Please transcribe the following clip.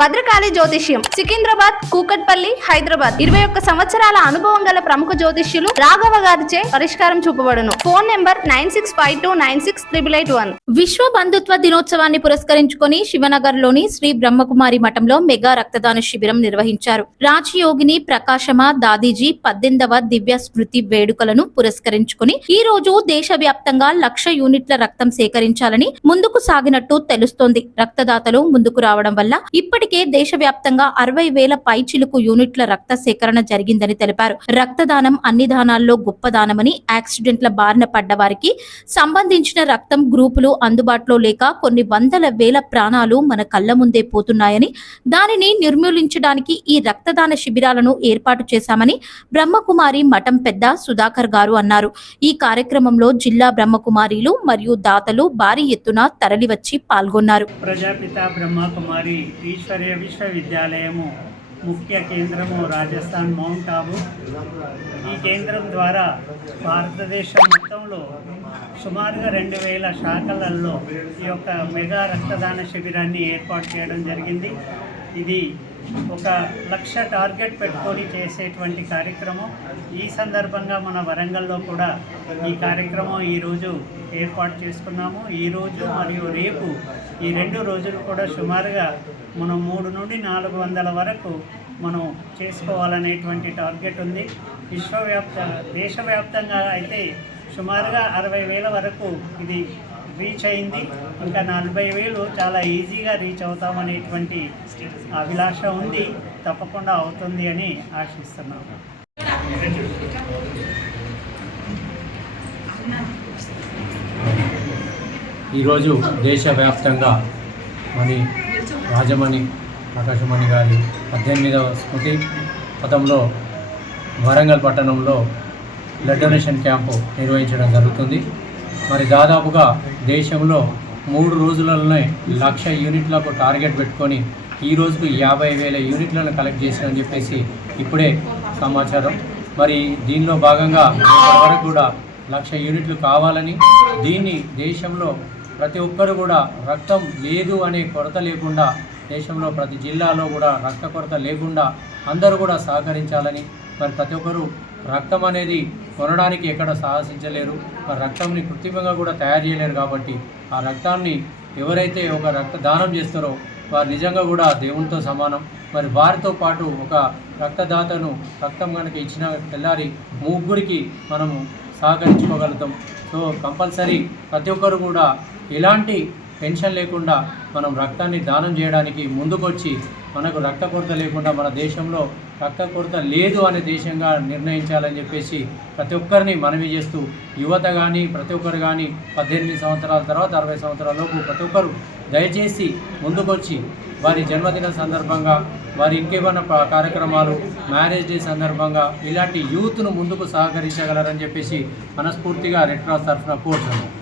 భద్రకాళి జ్యోతిష్యం సికింద్రాబాద్ కూకట్పల్లి హైదరాబాద్. ఇరవై ఒక్క సంవత్సరాల అనుభవం గల ప్రముఖ జ్యోతిష్యులు రాఘవ గారిచే పరిష్కారం చూపబడును. Phone number nine six five two nine six triple eight one. విశ్వ బంధుత్వ దినోత్సవాన్ని పురస్కరించుకొని శివనగర్లోని శ్రీ బ్రహ్మకుమారి మఠంలో మెగా రక్తదాన శిబిరం నిర్వహించారు. రాజయోగిని ప్రకాశమ దాదీజీ పద్దెనిమిదవ దివ్య స్మృతి వేడుకలను పురస్కరించుకుని ఈ రోజు దేశవ్యాప్తంగా లక్ష యూనిట్ల రక్తం సేకరించాలని ముందుకు సాగినట్టు తెలుస్తోంది. రక్తదాతలు ముందుకు రావడం వల్ల ఇప్పటికే దేశవ్యాప్తంగా అరవై వేల పైచిలుకు యూనిట్ల రక్త సేకరణ జరిగిందని తెలిపారు. రక్తదానం అన్ని దానాల్లో గొప్ప దానమని యాక్సిడెంట్ల బారిన పడ్డ వారికి సంబంధించిన రక్తం గ్రూపులు అందుబాటులో లేక కొన్ని వందల వేల ప్రాణాలు మన కళ్ళ ముందే పోతున్నాయని దానిని నిర్మూలించడానికి ఈ రక్తదాన శిబిరాలను ఏర్పాటు చేశామని బ్రహ్మకుమారి మఠం పెద్ద సుధాకర్ గారు అన్నారు. ఈ కార్యక్రమంలో జిల్లా బ్రహ్మకుమారిలు మరియు దాతలు భారీ ఎత్తున తరలివచ్చి పాల్గొన్నారు. ప్రజాపిత బ్రహ్మకుమారి ఆచార్య విశ్వవిద్యాలయము ముఖ్య కేంద్రము రాజస్థాన్ మౌంట్ ఆబు. ఈ కేంద్రం ద్వారా భారతదేశం మొత్తంలో సుమారుగా రెండు వేల శాఖలలో ఈ యొక్క మెగా రక్తదాన శిబిరాన్ని ఏర్పాటు చేయడం జరిగింది. ఇది ఒక లక్ష టార్గెట్ పెట్టుకొని చేసేటువంటి కార్యక్రమం. ఈ సందర్భంగా మన వరంగల్లో కూడా ఈ కార్యక్రమం ఈరోజు ఏర్పాటు చేసుకున్నాము. ఈరోజు మరియు రేపు ఈ రెండు రోజులు కూడా సుమారుగా మనం మూడు నుండి నాలుగు వందల వరకు మనం చేసుకోవాలనేటువంటి టార్గెట్ ఉంది. విశ్వవ్యాప్త దేశవ్యాప్తంగా అయితే సుమారుగా అరవై వేల వరకు ఇది రీచ్ అయింది. ఇంకా నలభై వేలు చాలా ఈజీగా రీచ్ అవుతామనేటువంటి అభిలాష ఉంది. తప్పకుండా అవుతుంది అని ఆశిస్తున్నాము ఈరోజు దేశవ్యాప్తంగా మరి రాజమణి ఆకాశమణి గారి పద్దెనిమిదవ స్మృతి పథంలో వరంగల్ పట్టణంలో బ్లడ్ డొనేషన్ క్యాంపు నిర్వహించడం జరుగుతుంది. మరి దాదాపుగా దేశంలో మూడు రోజులలోనే లక్ష యూనిట్లకు టార్గెట్ పెట్టుకొని ఈ రోజుకు యాభై వేల యూనిట్లను కలెక్ట్ చేశారని చెప్పేసి ఇప్పుడే సమాచారం. మరి దీనిలో భాగంగా వరకు కూడా లక్ష యూనిట్లు కావాలని దీన్ని దేశంలో ప్రతి ఒక్కరు కూడా రక్తం లేదు అనే కొరత లేకుండా దేశంలో ప్రతి జిల్లాలో కూడా రక్త కొరత లేకుండా అందరూ కూడా సహకరించాలని మరి ప్రతి ఒక్కరు రక్తం అనేది కొనడానికి ఎక్కడ సాహసించలేరు. ఆ రక్తంని కృత్రిమంగా కూడా తయారు చేయలేరు కాబట్టి ఆ రక్తాన్ని ఎవరైతే ఒక రక్త దానం చేస్తారో వారు నిజంగా కూడా దేవునితో సమానం. మరి వారితో పాటు ఒక రక్తదాతను రక్తం కనుక ఇచ్చిన తెల్లారి ముగ్గురికి మనము సహకరించుకోగలుగుతాం. సో కంపల్సరీ ప్రతి ఒక్కరు కూడా ఎలాంటి టెన్షన్ లేకుండా మనం రక్తాన్ని దానం చేయడానికి ముందుకొచ్చి మనకు రక్త కొరత లేకుండా మన దేశంలో రక్త కొరత లేదు అనే దేశంగా నిర్ణయించాలని చెప్పేసి ప్రతి ఒక్కరిని మనవి చేస్తూ యువత కానీ ప్రతి ఒక్కరు కానీ పద్దెనిమిది సంవత్సరాల తర్వాత అరవై సంవత్సరాల లోపు ప్రతి ఒక్కరు దయచేసి ముందుకొచ్చి వారి జన్మదిన సందర్భంగా వారి ఇంకేమైనా కార్యక్రమాలు మ్యారేజ్ డే సందర్భంగా ఇలాంటి యూత్ను ముందుకు సహకరించగలరని చెప్పేసి మనస్ఫూర్తిగా రెడ్ క్రాస్ తరఫున కోరుతున్నాను